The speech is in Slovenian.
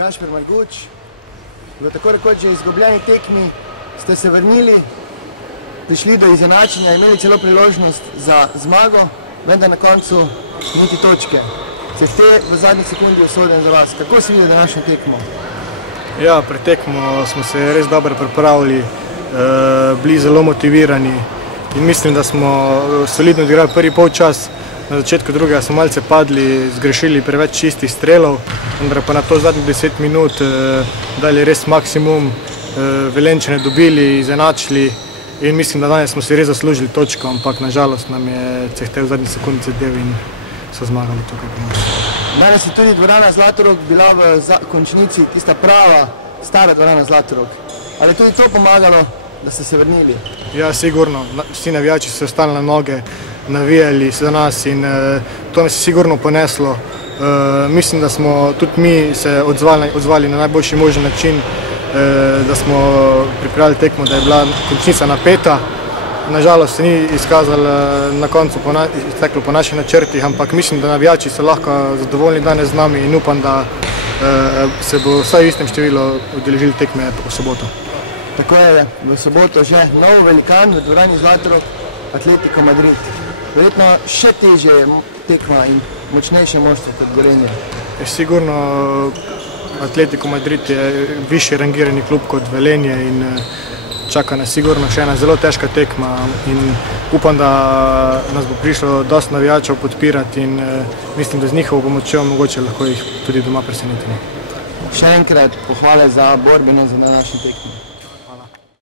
Gašper Marguč, v tako rekoč že izgubljeni tekmi ste se vrnili, prišli do izenačenja, imeli celo priložnost za zmago, vendar na koncu niti točke. Se ste v zadnji sekundi usodili za vas. Kako si videli današnjo tekmo? Ja, pred tekmo smo se res dobro pripravili, bili zelo motivirani in mislim, da smo solidno odigrali prvi polčas. Na začetku drugega smo malce padli, zgrešili preveč čistih strelov, vendar pa na to zadnjih 10 minut dali res maksimum, Velenjčane dobili, izenačili in mislim, da danes smo si res zaslužili točko, ampak nažalost nam je Cehte v zadnji sekundi zadel in so zmagali tukaj pri nas. Danes je tudi dvorana Zlatorog bila v končnici tista prava, stara dvorana Zlatorog. Ali je tudi to pomagalo, da ste se vrnili? Ja, sigurno. Vsi navijači so ostali na noge, navijali za nas in to nas je sigurno poneslo. Mislim, da smo tudi mi se odzvali na najboljši možni način, da smo pripravili tekmo, da je bila končnica napeta. Nažalost se ni izkazalo na koncu izteklo po naših načrtih, ampak mislim, da navijači so lahko zadovoljni danes z nami in upam, da se bo vsaj v istem številu udeležili tekme v soboto. Tako je v soboto že nov velikan v dvorani Zlatorog, Atletico Madrid. Verjetno še težje tekma in močnejše moštvo kot Gorenje. Sigurno Atletico Madrid je višje rangirani klub kot Velenje in čaka nas sigurno še ena zelo težka tekma in upam, da nas bo prišlo dosti navijačev podpirati in mislim, da z njihovo pomočjo mogoče lahko jih tudi doma presenetimo. Še enkrat pohvale za borbeno za današnjo tekmo.